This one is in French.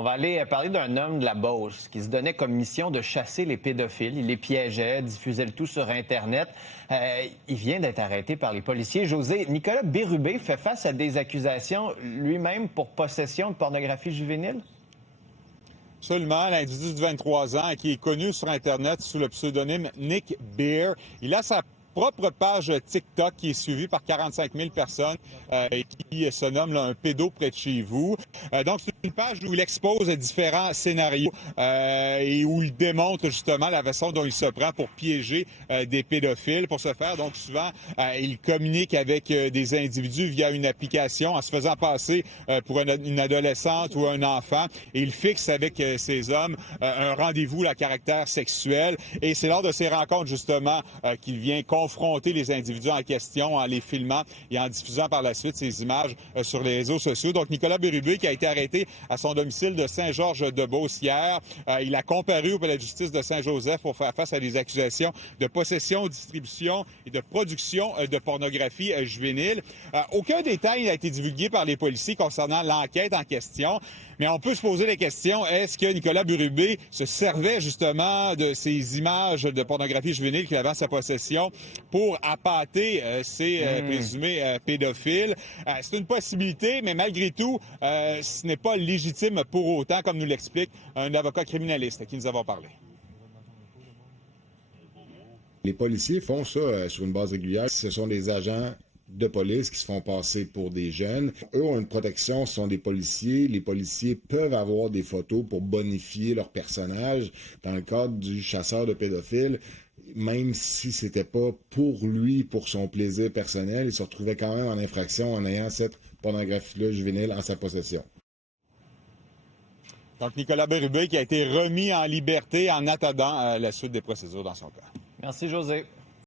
On va aller parler d'un homme de la Beauce qui se donnait comme mission de chasser les pédophiles. Il les piégeait, diffusait le tout sur Internet. Il vient d'être arrêté par les policiers. José, Nicolas Bérubé fait face à des accusations lui-même pour possession de pornographie juvénile? Absolument. L'individu de 23 ans qui est connu sur Internet sous le pseudonyme Nick Beer. Il a sa propre page TikTok qui est suivie par 45 000 personnes et qui se nomme là, un pédo près de chez vous. Donc, c'est une page où il expose différents scénarios et où il démontre justement la façon dont il se prend pour piéger des pédophiles. Pour ce faire, donc souvent, il communique avec des individus via une application en se faisant passer pour une adolescente ou un enfant et il fixe avec ces hommes un rendez-vous à caractère sexuel. Et c'est lors de ces rencontres justement qu'il vient confronter les individus en question en les filmant et en diffusant par la suite ces images sur les réseaux sociaux. Donc, Nicolas Bérubé qui a été arrêté à son domicile de Saint-Georges-de-Beauce hier. Il a comparu au palais de justice de Saint-Joseph pour faire face à des accusations de possession, distribution et de production de pornographie juvénile. Aucun détail n'a été divulgué par les policiers concernant l'enquête en question, mais on peut se poser la question, est-ce que Nicolas Bérubé se servait justement de ces images de pornographie juvénile qu'il avait en sa possession pour appâter ces présumés pédophiles? C'est une possibilité, mais malgré tout, ce n'est pas légitime pour autant, comme nous l'explique un avocat criminaliste qui nous a parlé. Les policiers font ça sur une base régulière. Ce sont des agents de police qui se font passer pour des jeunes. Eux ont une protection, ce sont des policiers. Les policiers peuvent avoir des photos pour bonifier leur personnage. Dans le cadre du chasseur de pédophiles, même si c'était pas pour lui, pour son plaisir personnel, il se retrouvait quand même en infraction en ayant cette pornographie-là juvénile en sa possession. Donc, Nicolas Bérubé qui a été remis en liberté en attendant la suite des procédures dans son cas. Merci, José.